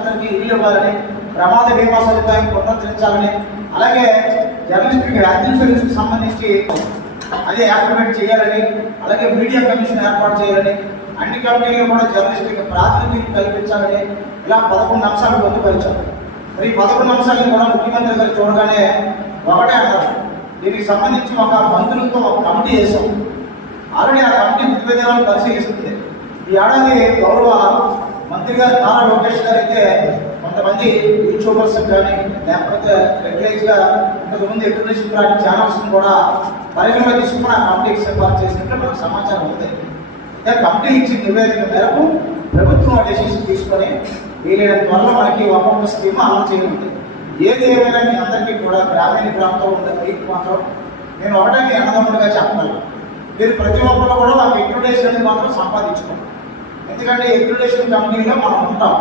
ఇల్లు ఇవ్వాలని, ప్రమాద బీమా సదుపాయం పునరుద్ధరించాలని, అలాగే జర్నలిస్టులకి హెల్త్ ఇన్సూరెన్స్ సంబంధించి అదే యాక్టివేట్ చేయాలని, అలాగే మీడియా కమిషన్ ఏర్పాటు చేయాలని, అన్ని కమిటీలు కూడా జర్నలిస్టులకు ప్రాతినిధ్యం కల్పించాలని ఇలా 11 అంశాలు పొందుపరిచారు. మరి ఈ 11 అంశాలను కూడా ముఖ్యమంత్రి గారు చూడగానే ఒకటే అన్నారు, దీనికి సంబంధించి ఒక మంత్రులతో ఒక కమిటీ వేసాం. ఆల్రెడీ ఆ కమిటీ ప్రతివేదనలు పరిశీలిస్తుంది. ఈ ఏడాది గౌరవ మంత్రి గారు నారా లోకేష్ గారు అయితే కొంతమంది యూట్యూబర్స్ కానీ లేకపోతే రెగ్యులైజ్గా ఇంతకుముందు ఇంటర్నేషనల్ ప్రాంట్ ఛానల్స్ కూడా పరిగణలో తీసుకుని ఆ కమిటీకి సిఫార్సు చేసినట్లు మనకు సమాచారం ఉంది. ఇదే కమిటీ ఇచ్చిన నివేదిక మేరకు ప్రభుత్వం డెసిషన్ తీసుకొని వీలైనంత వల్ల మనకి ఒక్కొక్క స్కీమ్ అమలు చేయనుంది. ఏది ఏమైనా మీ అందరికీ కూడా గ్రామీణ ప్రాంతంలో ఉండే రైతు మాత్రం నేను ఒకటే మీ అన్నదమ్ముడిగా చెప్పగలను, మీరు ప్రతి ఒక్కరు కూడా ఒక ఎక్విడేషన్ మాత్రం సంపాదించుకోండి. ఎందుకంటే ఎక్విడేషన్ కంపెనీలో మనం ఉంటాం.